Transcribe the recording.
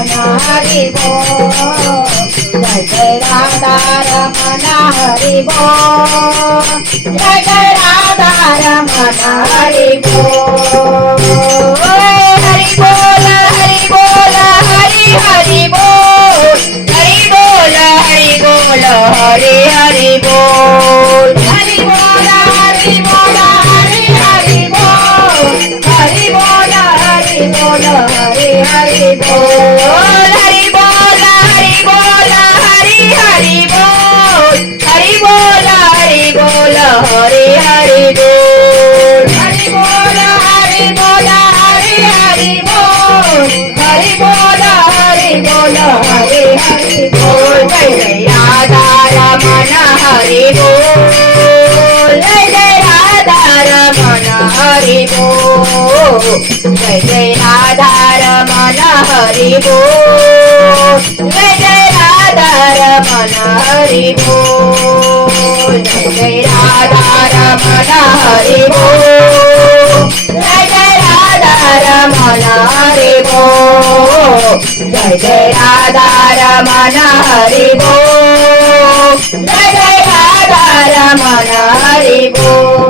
रमण हरि बोल। जय जय राधा रमण हरि बोल। जय जय राधा रमण हरि बोल। हरि बोल हरि बोल हरि हरि बोल। हरि बोल हरि हरि बोल। हरि बोल हरि बोल हरि हरि बोल। हरि बोल हरि बोल हरि हरि बोल। हरि बोल हरि बोल हरि हरि बोल। हरि बोल हरि बोल हरि हरि बोल। हरि बोल हरि बोल हरि हरि बोल। हरि बोल हरि बोल हरि हरि बोल। जय जय राधा रमण हरि बोल। जय जय राधा रमण हरि बोल। जय जय राधा रमण हरि बोल। जय जय राधा रमण हरि बोल। जय जय राधा रमण हरि बोल। जय जय राधा रमण हरि बोल। जय जय राधा रमण हरि बोल। जय जय राधा रमण हरि बोल।